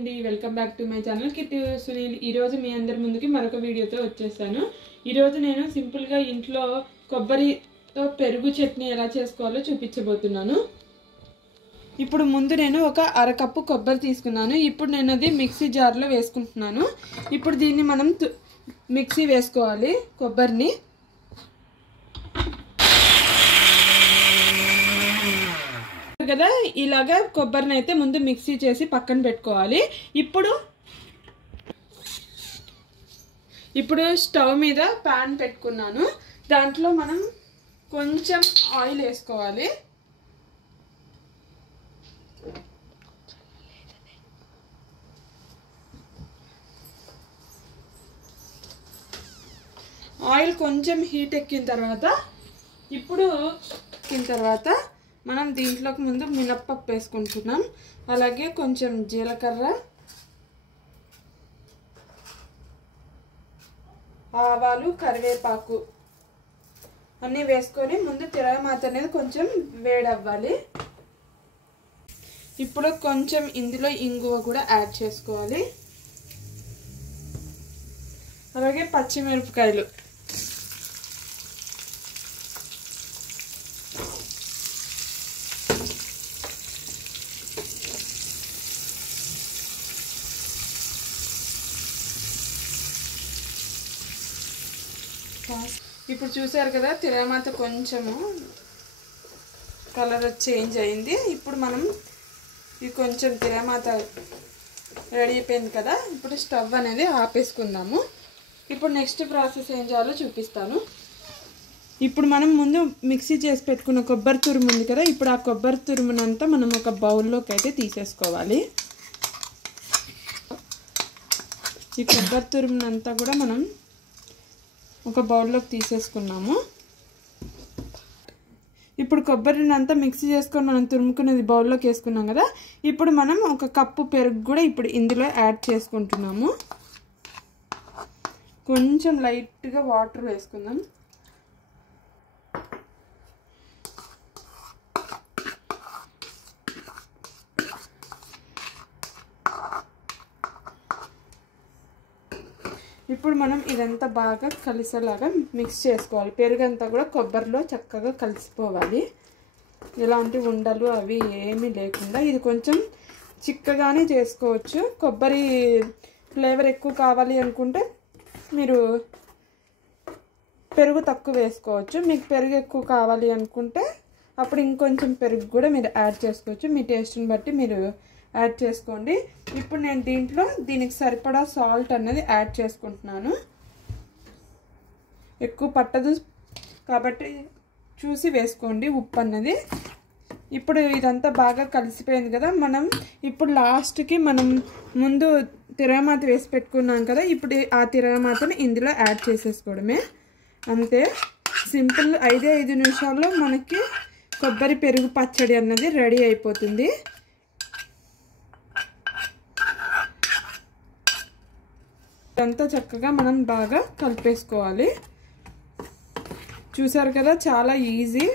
అండి welcome back to my channel kit Sunil. ఈరోజు మీ అందరి ముందుకి మరొక వీడియోతో వచ్చేసాను. ఈరోజు నేను సింపుల్గా ఇంట్లో కొబ్బరితో పెరుగు చట్నీ ఎలా చేసుకోవాలో చూపించబోతున్నాను. ఇప్పుడు ముందు నేను ఒక అరకప్పు కొబ్బరి తీసుకున్నాను. ఇప్పుడు నేను అది మిక్సీ జార్లో వేసుకుంటున్నాను. ఇప్పుడు దీన్ని మనం మిక్సీ వేసుకోవాలి. కొబ్బరిని కదా ఇలాగా కొబ్బరిని అయితే ముందు మిక్సీ చేసి పక్కన పెట్టుకోవాలి. ఇప్పుడు స్టవ్ మీద ప్యాన్ పెట్టుకున్నాను. దాంట్లో మనం కొంచెం ఆయిల్ వేసుకోవాలి. ఆయిల్ కొంచెం హీట్ ఎక్కిన తర్వాత మనం దీంట్లోకి ముందు మినప్పప్పు వేసుకుంటున్నాం. అలాగే కొంచెం జీలకర్ర, ఆవాలు, కరివేపాకు అన్నీ వేసుకొని ముందు తిరగమాత అనేది కొంచెం వేడవ్వాలి. ఇప్పుడు కొంచెం ఇందులో ఇంగువ కూడా యాడ్ చేసుకోవాలి. అలాగే పచ్చిమిరపకాయలు, ఇప్పుడు చూసారు కదా తిరగమాత కొంచెము కలర్ చేంజ్ అయింది. ఇప్పుడు మనం ఇది కొంచెం తిరగమాత రెడీ అయిపోయింది కదా. ఇప్పుడు స్టవ్ అనేది ఆపేసుకుందాము. ఇప్పుడు నెక్స్ట్ ప్రాసెస్ ఏం చేయాలో చూపిస్తాను. ఇప్పుడు మనం ముందు మిక్సీ చేసి పెట్టుకున్న కొబ్బరి తురుము ఉంది కదా. ఇప్పుడు ఆ కొబ్బరి తురుమునంతా మనం ఒక బౌల్లోకి అయితే తీసేసుకోవాలి. ఈ కొబ్బరి తురుమునంతా కూడా మనం ఒక బౌల్లోకి తీసేసుకున్నాము. ఇప్పుడు కొబ్బరిని అంతా మిక్సీ చేసుకొని మనం తురుముకునేది బౌల్లోకి వేసుకున్నాం కదా. ఇప్పుడు మనం ఒక కప్పు పెరుగు కూడా ఇప్పుడు ఇందులో యాడ్ చేసుకుంటున్నాము. కొంచెం లైట్గా వాటర్ వేసుకుందాం. ఇప్పుడు మనం ఇదంతా బాగా కలిసేలాగా మిక్స్ చేసుకోవాలి. పెరుగంతా కూడా కొబ్బరిలో చక్కగా కలిసిపోవాలి. ఎలాంటి ఉండలు అవి ఏమీ లేకుండా. ఇది కొంచెం చిక్కగానే చేసుకోవచ్చు. కొబ్బరి ఫ్లేవర్ ఎక్కువ కావాలి అనుకుంటే మీరు పెరుగు తక్కువ వేసుకోవచ్చు. మీకు పెరుగు ఎక్కువ కావాలి అనుకుంటే అప్పుడు ఇంకొంచెం పెరుగు కూడా మీరు యాడ్ చేసుకోవచ్చు. మీ టేస్ట్ని బట్టి మీరు యాడ్ చేసుకోండి. ఇప్పుడు నేను దీనికి సరిపడా సాల్ట్ అనేది యాడ్ చేసుకుంటున్నాను. ఎక్కువ పట్టదు కాబట్టి చూసి వేసుకోండి ఉప్పు అన్నది. ఇప్పుడు ఇదంతా బాగా కలిసిపోయింది కదా. మనం ఇప్పుడు లాస్ట్కి మనం ముందు తిరగమాత వేసి పెట్టుకున్నాం కదా. ఇప్పుడు ఆ తిరగమాతను ఇందులో యాడ్ చేసేసుకోవడమే. అంతే సింపుల్. 5 నిమిషాల్లో మనకి కొబ్బరి పెరుగు పచ్చడి అన్నది రెడీ అయిపోతుంది. అంతా చక్కగా మనం బాగా కలిపేసుకోవాలి. చూసారు కదా చాలా ఈజీ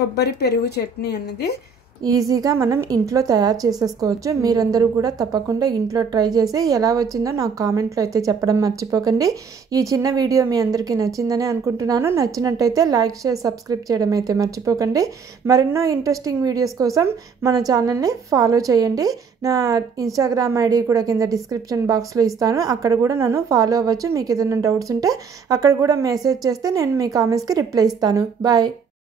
కొబ్బరి పెరుగు చట్నీ అన్నది ఈజీగా మనం ఇంట్లో తయారు చేసేసుకోవచ్చు. మీరందరూ కూడా తప్పకుండా ఇంట్లో ట్రై చేసి ఎలా వచ్చిందో నాకు కామెంట్లో అయితే చెప్పడం మర్చిపోకండి. ఈ చిన్న వీడియో మీ అందరికీ నచ్చిందని అనుకుంటున్నాను. నచ్చినట్టయితే లైక్ షేర్ సబ్స్క్రైబ్ చేయడం అయితే మర్చిపోకండి. మరెన్నో ఇంట్రెస్టింగ్ వీడియోస్ కోసం మన ఛానల్ని ఫాలో చేయండి. నా ఇన్స్టాగ్రామ్ ఐడి కూడా కింద డిస్క్రిప్షన్ బాక్స్లో ఇస్తాను. అక్కడ కూడా నన్ను ఫాలో అవ్వచ్చు. మీకు ఏదైనా డౌట్స్ ఉంటే అక్కడ కూడా మెసేజ్ చేస్తే నేను మీ కామెంట్స్కి రిప్లై ఇస్తాను. బాయ్.